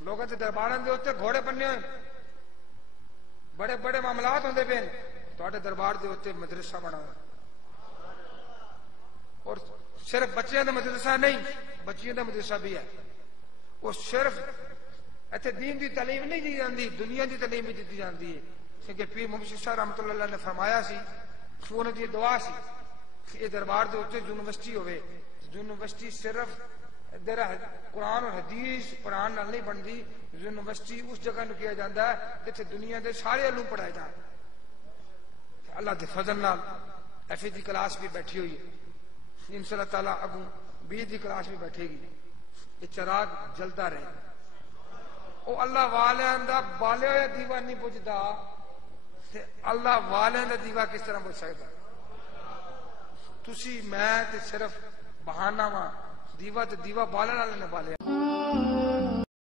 لوگوں کے دربار کے اتنے گھوڑے بننے ہوئے بڑے بڑے معاملات ہوتے پے تے دربار کے اتنے مدرسہ بنا ہوا اور صرف بچیاں کا مدرسہ نہیں بچیاں کا مدرسہ بھی ہے وہ صرف اتنے دین کی تعلیم نہیں دی جاتی دنیا کی تعلیم بھی دی جاتی ہے کیونکہ پیر محمد شاہ رحمۃ اللہ نے فرمایا سی انہوں کی دعا سی یہ دربار کے اتنے یونیورسٹی ہوئے یونیورسٹی صرف ادھر قرآن اور حدیث پڑھان نال نہیں بنتی یونیورسٹی اس جگہ نو کیا جاتا ہے جتنے دنیا کے سارے علوم پڑھائے جان اللہ کے فضل نال ایف اے دی کلاس بھی بیٹھی ہوئی ہے ان شاء اللہ تعالیٰ اگوں بی دی کلاس بھی بیٹھے گی یہ چراغ جلتا رہے وہ اللہ والیاں دا بالے ہویا دیوا نہیں بجھدا تے اللہ والیاں دا دیوا کس طرح بجھ سکتا تسی میں تے صرف بہانہ وا دیوا تے دیوا بالن والے نے بالیا